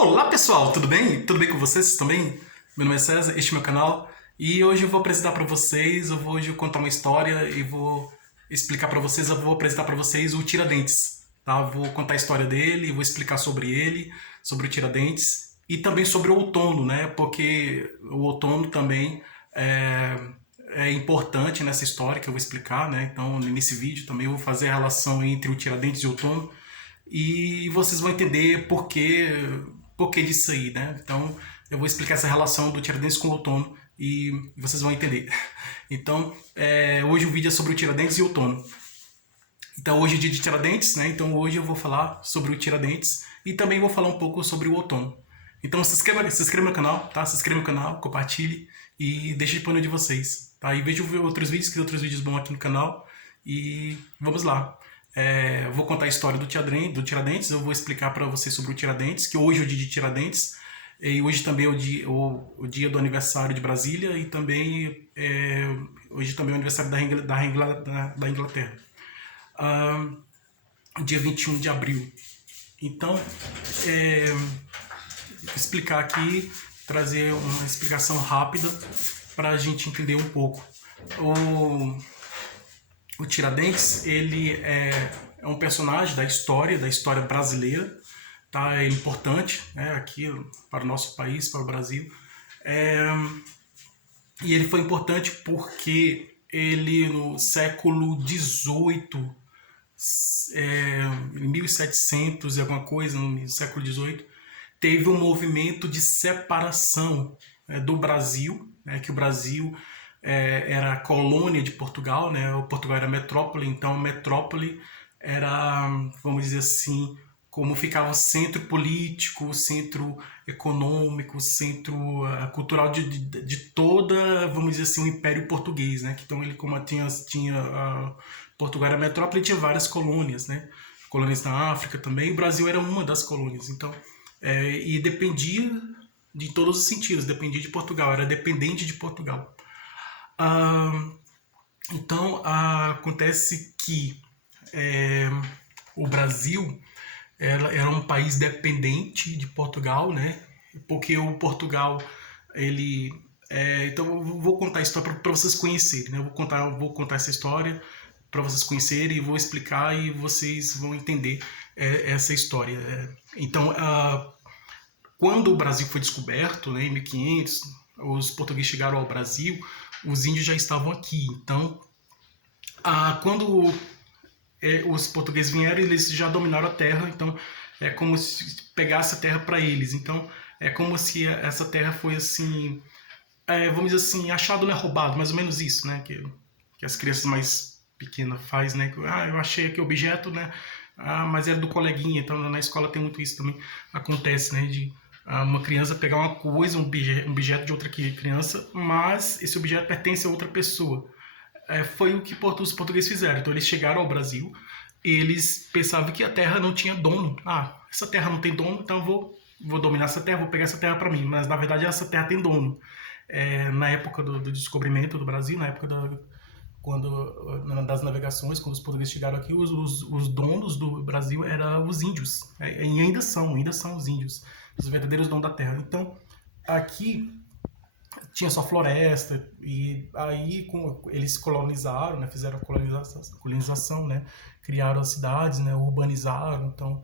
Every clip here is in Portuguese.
Olá pessoal, tudo bem? Tudo bem com vocês também? Meu nome é César, este é meu canal e hoje eu vou apresentar para vocês, eu vou hoje contar uma história e vou explicar para vocês, eu vou apresentar para vocês o Tiradentes, tá? Vou contar a história dele, vou explicar sobre ele, sobre o Tiradentes e também sobre o outono, né? Porque o outono também é importante nessa história que eu vou explicar, né? Então nesse vídeo também eu vou fazer a relação entre o Tiradentes e o outono e vocês vão entender por que disso aí, né? Então, eu vou explicar essa relação do Tiradentes com o outono e vocês vão entender. Então, hoje o vídeo é sobre o Tiradentes e o outono. Então, hoje é dia de Tiradentes, né? Então, hoje eu vou falar sobre o Tiradentes e também vou falar um pouco sobre o outono. Então, se inscreva no canal, tá? Se inscreva no canal, compartilhe e deixe de pano de vocês, tá? E veja outros vídeos, que tem outros vídeos bons aqui no canal e vamos lá. Eu vou contar a história do Tiradentes, eu vou explicar para vocês sobre o Tiradentes, que hoje é o dia de Tiradentes, e hoje também é o dia do aniversário de Brasília, e também hoje também é o aniversário da Inglaterra, dia 21 de abril. Então, vou explicar aqui, trazer uma explicação rápida para a gente entender um pouco. O Tiradentes, ele é um personagem da história brasileira, tá? É importante, né, aqui para o nosso país, para o Brasil. E ele foi importante porque ele, no século XVIII, em 1700 e alguma coisa, no século XVIII, teve um movimento de separação do Brasil, né, que o Brasil era colônia de Portugal, né? O Portugal era metrópole, então metrópole era, vamos dizer assim, como ficava o centro político, o centro econômico, o centro cultural de toda, vamos dizer assim, o Império Português, né? Então ele, como tinha Portugal era metrópole, tinha várias colônias, né? Colônias na África também, e o Brasil era uma das colônias, então e dependia de todos os sentidos, dependia de Portugal, era dependente de Portugal. Então, acontece que o Brasil era um país dependente de Portugal, né? Porque o Portugal, ele... então, eu vou contar a história para vocês conhecerem, né? Vou contar essa história para vocês conhecerem e vou explicar e vocês vão entender essa história. Então, quando o Brasil foi descoberto, né, em 1500, os portugueses chegaram ao Brasil, os índios já estavam aqui. Então, quando os portugueses vieram, eles já dominaram a terra, então é como se pegasse a terra para eles. Então, é como se essa terra foi assim, vamos dizer assim, achado, né, roubado, mais ou menos isso, né, que as crianças mais pequenas fazem, né, eu achei aqui o objeto, né, mas era do coleguinha, então na escola tem muito isso também, acontece, né, de uma criança pegar uma coisa, um objeto de outra criança, mas esse objeto pertence a outra pessoa. Foi o que os portugueses fizeram. Então eles chegaram ao Brasil, eles pensavam que a terra não tinha dono. Essa terra não tem dono, então eu vou dominar essa terra, vou pegar essa terra para mim. Mas na verdade essa terra tem dono. Na época do descobrimento do Brasil, na época das navegações, quando os portugueses chegaram aqui, os donos do Brasil eram os índios, e ainda são os índios, os verdadeiros donos da terra. Então, aqui tinha só floresta, e aí eles colonizaram, né, fizeram a colonização, né, criaram as cidades, né, urbanizaram. Então,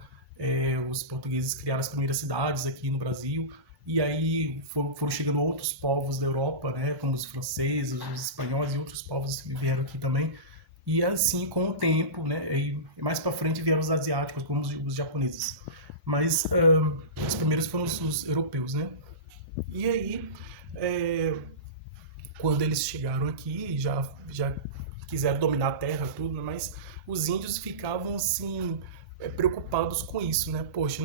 os portugueses criaram as primeiras cidades aqui no Brasil, e aí foram chegando outros povos da Europa, né, como os franceses, os espanhóis e outros povos que vieram aqui também. E assim, com o tempo, né, e mais para frente vieram os asiáticos, como os japoneses. Mas os primeiros foram os europeus, né? E aí, quando eles chegaram aqui, já quiseram dominar a terra, tudo, mas os índios ficavam assim, preocupados com isso, né? Poxa,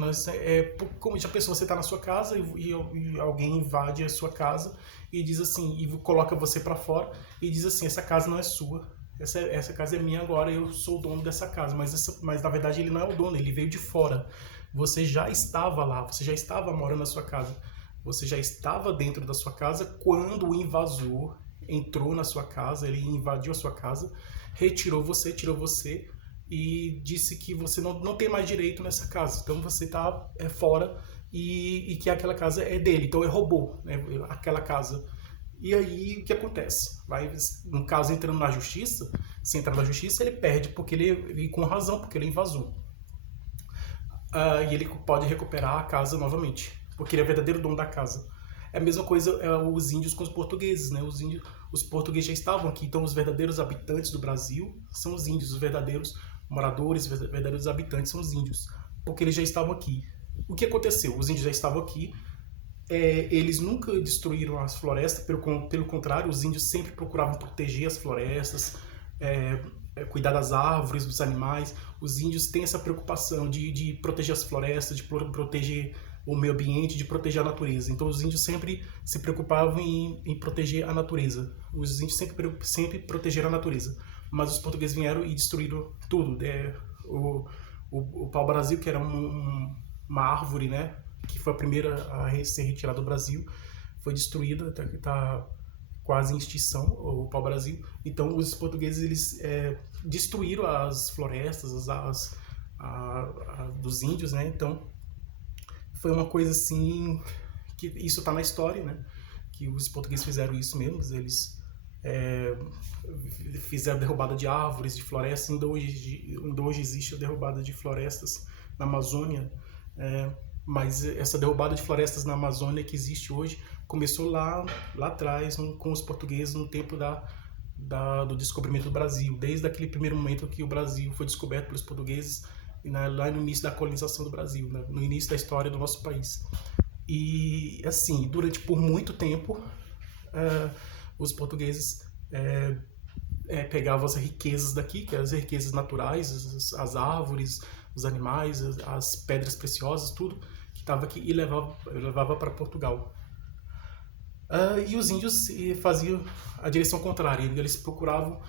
como já pensou, você está na sua casa e alguém invade a sua casa e diz assim, e coloca você para fora e diz assim, essa casa não é sua, essa casa é minha agora, eu sou o dono dessa casa, mas na verdade ele não é o dono, ele veio de fora. Você já estava lá, você já estava morando na sua casa, você já estava dentro da sua casa quando o invasor entrou na sua casa, ele invadiu a sua casa, tirou você e disse que você não tem mais direito nessa casa, então você está fora e que aquela casa é dele, então ele roubou, né, aquela casa. E aí o que acontece? Vai, no caso, entrando na justiça, se entrar na justiça, ele perde porque e com razão, porque ele invasou. E ele pode recuperar a casa novamente, porque ele é o verdadeiro dono da casa. É a mesma coisa os índios com os portugueses, né? Os portugueses já estavam aqui, então os verdadeiros habitantes do Brasil são os índios, os verdadeiros moradores, os verdadeiros habitantes são os índios, porque eles já estavam aqui. O que aconteceu? Os índios já estavam aqui, eles nunca destruíram as florestas, pelo contrário, os índios sempre procuravam proteger as florestas, cuidar das árvores, dos animais. Os índios têm essa preocupação de proteger as florestas, de proteger o meio ambiente, de proteger a natureza. Então os índios sempre se preocupavam em proteger a natureza. Os índios sempre protegeram a natureza. Mas os portugueses vieram e destruíram tudo. O pau-brasil, que era uma árvore, né, que foi a primeira a ser retirada do Brasil, foi destruída, está quase em extinção, o pau-brasil. Então os portugueses eles destruíram as florestas dos índios, né? Então foi uma coisa assim que isso está na história, né? Que os portugueses fizeram isso mesmo, eles fizeram derrubada de árvores, de florestas. Ainda hoje existe a derrubada de florestas na Amazônia, mas essa derrubada de florestas na Amazônia que existe hoje começou lá atrás, com os portugueses, no tempo do descobrimento do Brasil, desde aquele primeiro momento que o Brasil foi descoberto pelos portugueses, lá no início da colonização do Brasil, né, no início da história do nosso país. E assim, por muito tempo, os portugueses pegavam as riquezas daqui, que eram as riquezas naturais, as árvores, os animais, as pedras preciosas, tudo que estava aqui, e levava para Portugal. E os índios faziam a direção contrária. Eles procuravam,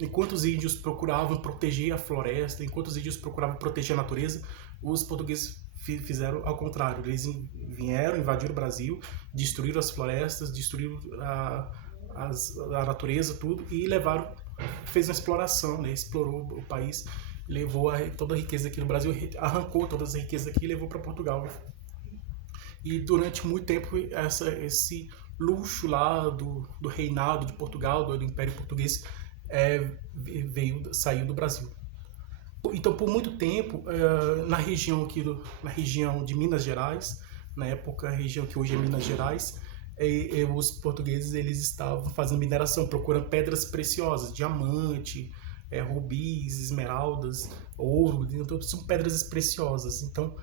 enquanto os índios procuravam proteger a floresta, enquanto os índios procuravam proteger a natureza, os portugueses fizeram ao contrário. Eles vieram, invadiram o Brasil, destruíram as florestas, destruíram a natureza, tudo, e fez uma exploração, né? Explorou o país, levou toda a riqueza aqui no Brasil, arrancou todas as riquezas aqui e levou para Portugal. E durante muito tempo esse luxo lá do reinado de Portugal, do Império Português, saiu do Brasil. Então, por muito tempo, na região de Minas Gerais, na época, a região que hoje é Minas Gerais, os portugueses eles estavam fazendo mineração, procurando pedras preciosas, diamante, rubis, esmeraldas, ouro. Então, são pedras preciosas. Então,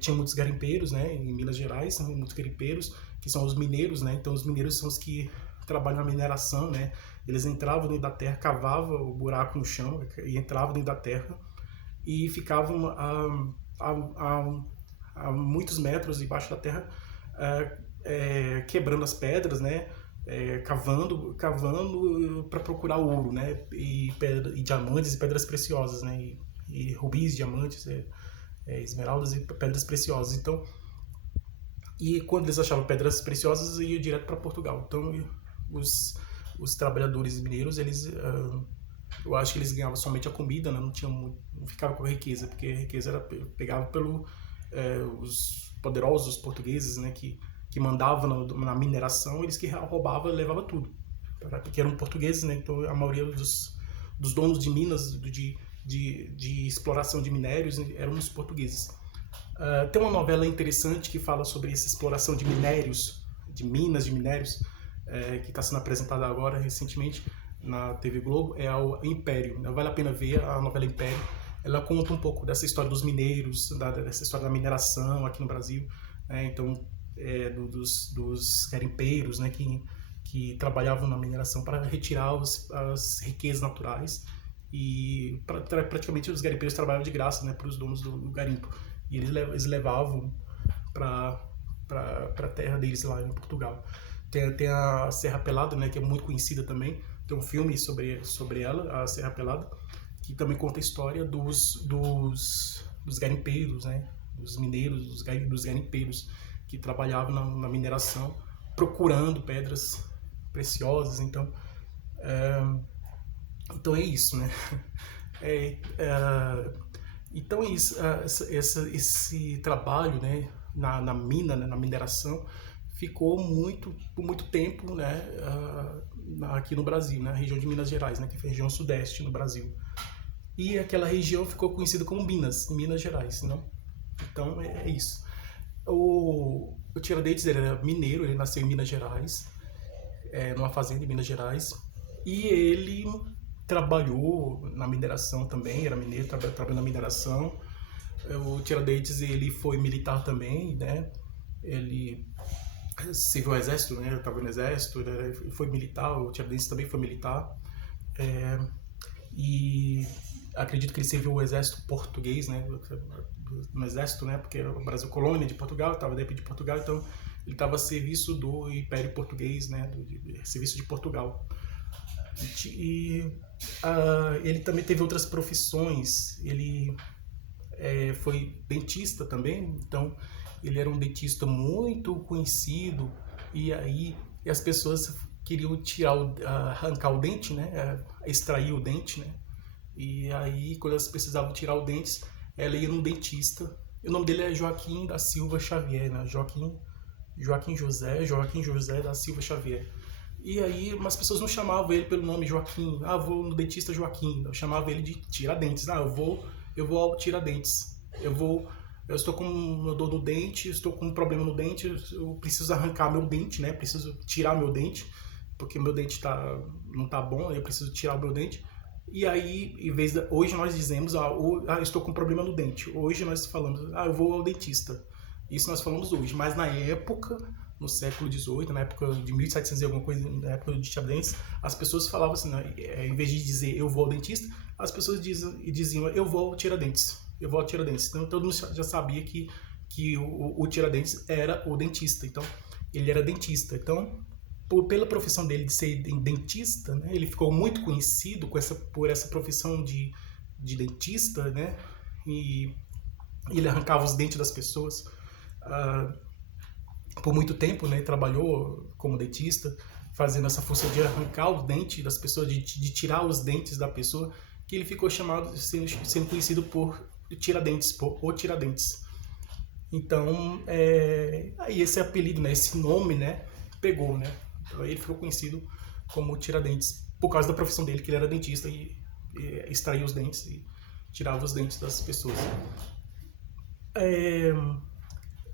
tinha muitos garimpeiros, né, em Minas Gerais, muitos garimpeiros, que são os mineiros, né? Então os mineiros são os que trabalham na mineração, né? Eles entravam dentro da terra, cavavam o buraco no chão e entravam dentro da terra e ficavam a muitos metros debaixo da terra, quebrando as pedras, né? Cavando para procurar ouro, né? E diamantes e pedras preciosas, né? E rubis, diamantes, esmeraldas e pedras preciosas. Então, e quando eles achavam pedras preciosas, iam direto para Portugal. Então, os trabalhadores mineiros, eu acho que eles ganhavam somente a comida, né? Não ficava com a riqueza, porque a riqueza era pegava os poderosos portugueses, né? Que mandavam na mineração, eles que roubavam, levavam tudo, porque eram portugueses, né? Então, a maioria dos donos de minas, de exploração de minérios, eram os portugueses. Tem uma novela interessante que fala sobre essa exploração de minérios, de minas de minérios, que está sendo apresentada agora recentemente na TV Globo, é o Império. Vale a pena ver a novela Império. Ela conta um pouco dessa história dos mineiros, dessa história da mineração aqui no Brasil, então dos garimpeiros, né, que trabalhavam na mineração para retirar as riquezas naturais. E praticamente os garimpeiros trabalhavam de graça, né, para os donos do garimpo, e eles levavam para a terra deles lá em Portugal. Tem a Serra Pelada, né, que é muito conhecida também, tem um filme sobre ela, a Serra Pelada, que também conta a história dos garimpeiros, né, dos mineiros, dos garimpeiros que trabalhavam na mineração procurando pedras preciosas. Então é isso, né? Então é isso, esse trabalho, né, na mina, né, na mineração, ficou por muito tempo, né, aqui no Brasil, na região de Minas Gerais, né, que é a região sudeste no Brasil. E aquela região ficou conhecida como Minas Gerais, não? Então é isso. O Tiradentes ele era mineiro, ele nasceu em Minas Gerais, numa fazenda em Minas Gerais, e ele trabalhou na mineração também, era mineiro, trabalhou na mineração. O Tiradentes ele foi militar também, né? Ele serviu o exército, né? Ele estava no exército, ele foi militar, o Tiradentes também foi militar. É, e acredito que ele serviu o exército português, né? No exército, né? Porque o Brasil colônia de Portugal, estava dentro de Portugal, então ele estava a serviço do Império Português, né? Serviço de Portugal. E ele também teve outras profissões. Ele foi dentista também, então ele era um dentista muito conhecido. E aí as pessoas queriam arrancar o dente, né? Extrair o dente, né? E aí quando elas precisavam tirar o dente, ela ia num dentista. O nome dele é Joaquim da Silva Xavier, né? Joaquim José da Silva Xavier. E aí, umas pessoas não chamavam ele pelo nome Joaquim. Ah, vou no dentista Joaquim. Eu chamava ele de Tiradentes. Ah, eu vou ao Tiradentes. Eu estou com uma dor no dente, estou com um problema no dente, eu preciso arrancar meu dente, né? Preciso tirar meu dente, porque meu dente não tá bom, eu preciso tirar o meu dente. E aí, hoje nós dizemos, estou com um problema no dente. Hoje nós falamos, eu vou ao dentista. Isso nós falamos hoje, mas na época, no século XVIII, na época de 1700 e alguma coisa, na época de Tiradentes, as pessoas falavam assim, né, em vez de dizer eu vou ao dentista, as pessoas diziam eu vou ao Tiradentes. Eu vou ao Tiradentes. Então todo mundo já sabia que o Tiradentes era o dentista. Então ele era dentista. Então pela profissão dele de ser dentista, né, ele ficou muito conhecido por essa profissão de dentista, né, e ele arrancava os dentes das pessoas. Por muito tempo, né, trabalhou como dentista, fazendo essa função de arrancar os dentes das pessoas, de tirar os dentes da pessoa, que ele ficou sendo conhecido por Tiradentes, por O Tiradentes. Então, aí esse apelido, né, esse nome, né, pegou, né? Então ele ficou conhecido como Tiradentes por causa da profissão dele, que ele era dentista e extraía os dentes e tirava os dentes das pessoas.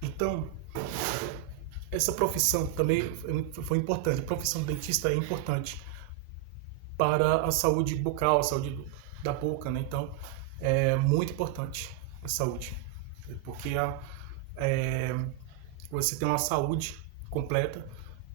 Então, essa profissão também foi importante. A profissão de dentista é importante para a saúde bucal, a saúde da boca, né? Então, é muito importante a saúde, porque você tem uma saúde completa,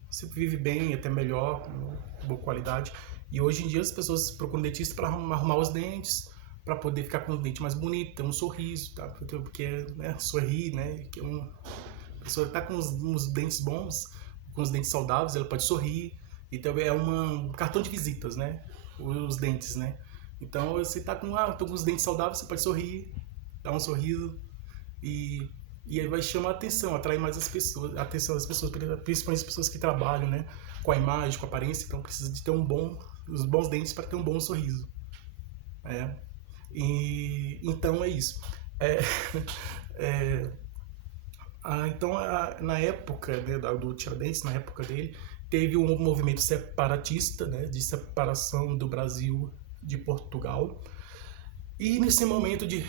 você vive bem, até melhor, com boa qualidade. E hoje em dia as pessoas procuram dentista para arrumar os dentes, para poder ficar com o dente mais bonito, ter um sorriso, tá? Porque né, sorrir, né? Que a pessoa está com uns dentes bons, com os dentes saudáveis, ela pode sorrir. Então é um cartão de visitas, né? Os dentes, né? Então você tá tô com os dentes saudáveis, você pode sorrir, dar um sorriso e aí vai chamar a atenção, atrair mais a atenção das pessoas, principalmente as pessoas que trabalham, né? Com a imagem, com a aparência, então precisa de ter os bons dentes para ter um bom sorriso. Então é isso. Então, na época, né, do Tiradentes, na época dele, teve um movimento separatista, né, de separação do Brasil de Portugal. E nesse movimento de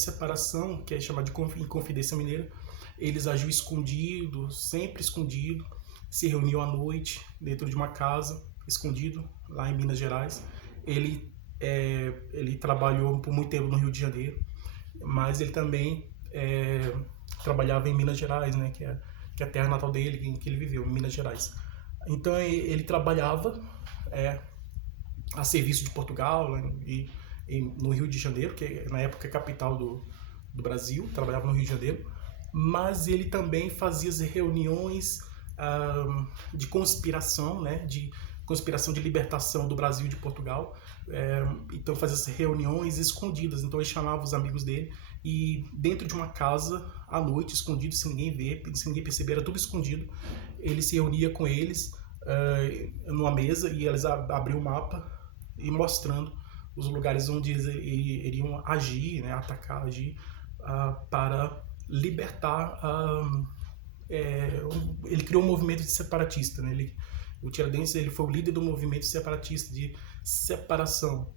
separação, que é chamado de Inconfidência Mineira, eles agiam escondido, sempre escondido, se reuniam à noite dentro de uma casa, escondido, lá em Minas Gerais. Ele trabalhou por muito tempo no Rio de Janeiro, mas ele também trabalhava em Minas Gerais, né, que é a terra natal dele, em que ele viveu, em Minas Gerais. Então ele trabalhava a serviço de Portugal e no Rio de Janeiro, que na época é a capital do Brasil, trabalhava no Rio de Janeiro, mas ele também fazia as reuniões de conspiração, né, de conspiração de libertação do Brasil e de Portugal. Então fazia essas reuniões escondidas, então ele chamava os amigos dele e dentro de uma casa, à noite, escondido, sem ninguém ver, sem ninguém perceber, era tudo escondido, ele se reunia com eles numa mesa e eles abriam o mapa e mostrando os lugares onde eles iriam agir, né, atacar, agir para libertar. Ele criou um movimento separatista, né? O Tiradentes ele foi o líder do movimento separatista de separação.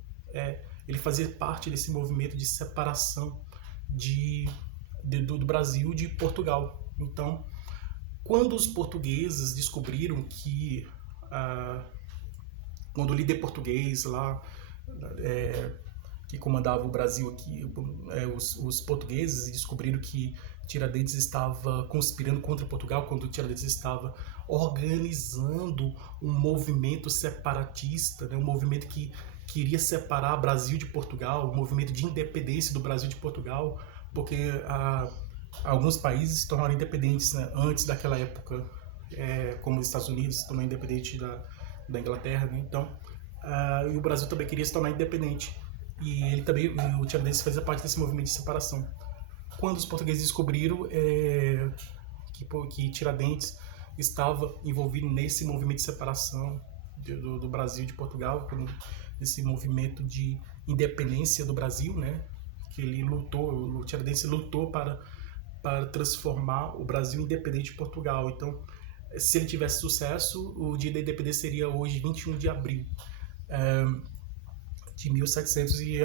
Ele fazia parte desse movimento de separação do Brasil de Portugal. Então, quando os portugueses descobriram que quando o líder português lá que comandava o Brasil aqui, os portugueses descobriram que Tiradentes estava conspirando contra Portugal, quando Tiradentes estava organizando um movimento separatista, né, um movimento que queria separar o Brasil de Portugal, um movimento de independência do Brasil de Portugal, porque alguns países se tornaram independentes, né, antes daquela época, como os Estados Unidos se tornou independente da Inglaterra, né? Então, e o Brasil também queria se tornar independente. E ele também, o Tiradentes fazia parte desse movimento de separação. Quando os portugueses descobriram que Tiradentes estava envolvido nesse movimento de separação do Brasil de Portugal, nesse movimento de independência do Brasil, né? Que ele lutou, o Tiradentes lutou para transformar o Brasil independente de Portugal. Então, se ele tivesse sucesso, o dia da independência seria hoje 21 de abril de 1700 e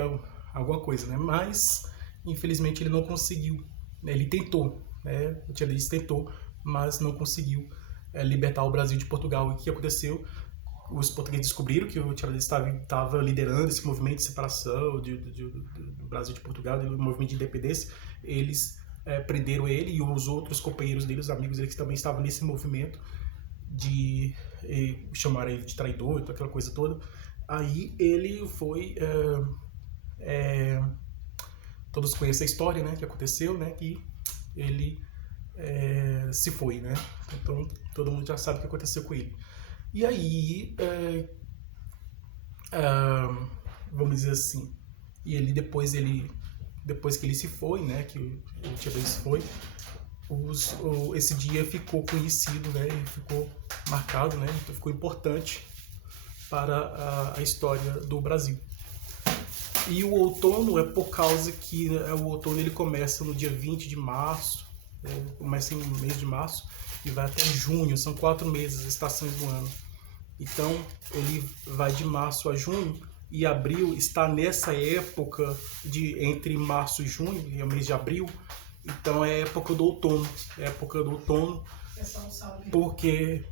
alguma coisa, né? Mas infelizmente ele não conseguiu, né? Ele tentou, né? O Tiradentes tentou, mas não conseguiu libertar o Brasil de Portugal. E o que aconteceu? Os portugueses descobriram que o Tiradentes estava liderando esse movimento de separação do Brasil de Portugal, do movimento de independência. Eles prenderam ele e os outros companheiros dele, os amigos dele que também estavam nesse movimento, de chamar ele de traidor, aquela coisa toda. Aí ele foi... todos conhecem a história, né, que aconteceu, né, que ele se foi, né? Então todo mundo já sabe o que aconteceu com ele. E aí, vamos dizer assim, e ele depois que ele se foi, né, que o Tiradentes se foi, esse dia ficou conhecido, né, e ficou marcado, né, então ficou importante para a história do Brasil. E o outono é por causa que o outono ele começa no dia 20 de março, começa em mês de março e vai até junho, são 4 meses, estações do ano. Então ele vai de março a junho, e abril está nessa época entre março e junho, é o mês de abril. Então é a época do outono, porque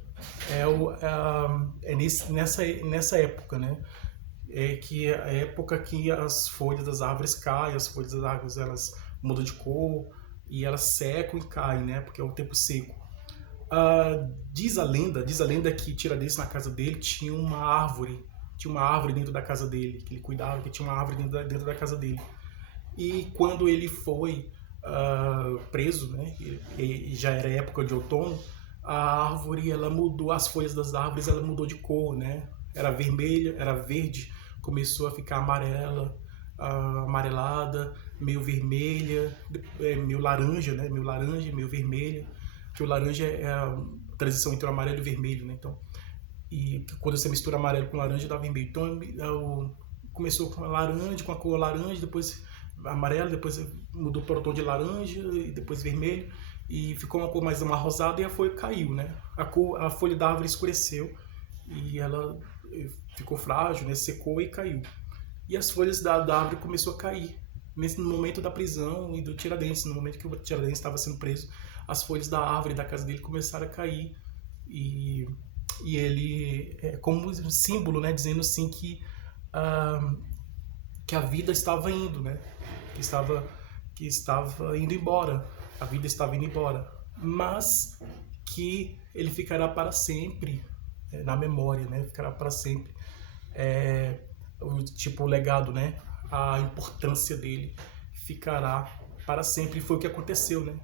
nessa época, né? Que é a época que as folhas das árvores caem, as folhas das árvores elas mudam de cor e elas secam e caem, né? Porque é o tempo seco. Diz a lenda que Tiradentes na casa dele tinha uma árvore dentro da casa dele, que ele cuidava, que tinha uma árvore dentro da casa dele. E quando ele foi preso, né? E já era época de outono, a árvore ela mudou, as folhas das árvores ela mudou de cor, né? Era vermelha, era verde, começou a ficar amarelada, meio vermelha, meio laranja, né? Meio vermelha, que o laranja é a transição entre o amarelo e o vermelho, né? Então, e quando você mistura amarelo com laranja dá vermelho. Então, começou com a cor laranja, depois amarelo, depois mudou para o tom de laranja e depois vermelho, e ficou uma cor mais amarrosada e a folha caiu, né? A folha da árvore escureceu e ela ficou frágil, né? Secou e caiu. E as folhas da árvore começou a cair. No momento da prisão e do Tiradentes, no momento que o Tiradentes estava sendo preso, as folhas da árvore da casa dele começaram a cair. E ele, como um símbolo, né? Dizendo assim que a vida estava indo, né? Que estava indo embora. A vida estava indo embora. Mas que ele ficará para sempre na memória, né? Ficará para sempre o legado, né? A importância dele ficará para sempre. E foi o que aconteceu, né?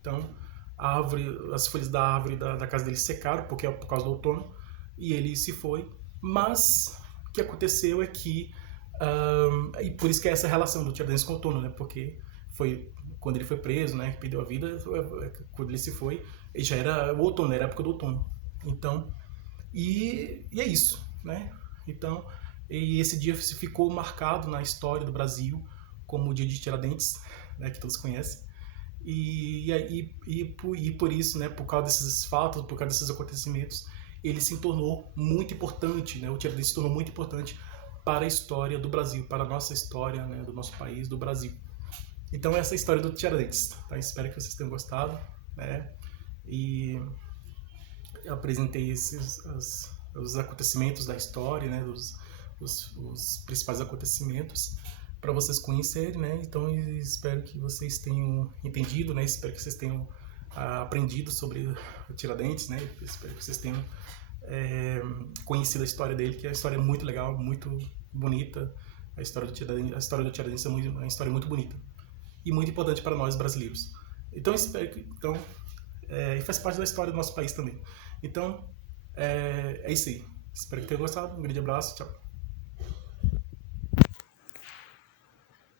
Então as folhas da árvore da casa dele secaram porque é por causa do outono e ele se foi. Mas o que aconteceu é que e por isso que é essa relação do Tiradentes com o outono, né? Porque foi quando ele foi preso, né? Que perdeu a vida, quando ele se foi, ele já era o outono, era a época do outono. Então, e é isso, né? Então, E esse dia ficou marcado na história do Brasil como o dia de Tiradentes, né, que todos conhecem. E por isso, né, por causa desses fatos, por causa desses acontecimentos, ele se tornou muito importante, né, o Tiradentes se tornou muito importante para a história do Brasil, para a nossa história, né, do nosso país, do Brasil. Então essa é a história do Tiradentes, tá? Espero que vocês tenham gostado, né? E eu apresentei os acontecimentos da história, né? Os principais acontecimentos para vocês conhecerem, né? Então espero que vocês tenham entendido, né? Espero que vocês tenham aprendido sobre o Tiradentes, né? Espero que vocês tenham conhecido a história dele, que é uma história muito legal, muito bonita. A história do Tiradentes é uma história muito bonita e muito importante para nós brasileiros. Então espero que e faz parte da história do nosso país também. Então é isso aí. Espero que tenham gostado. Um grande abraço. Tchau.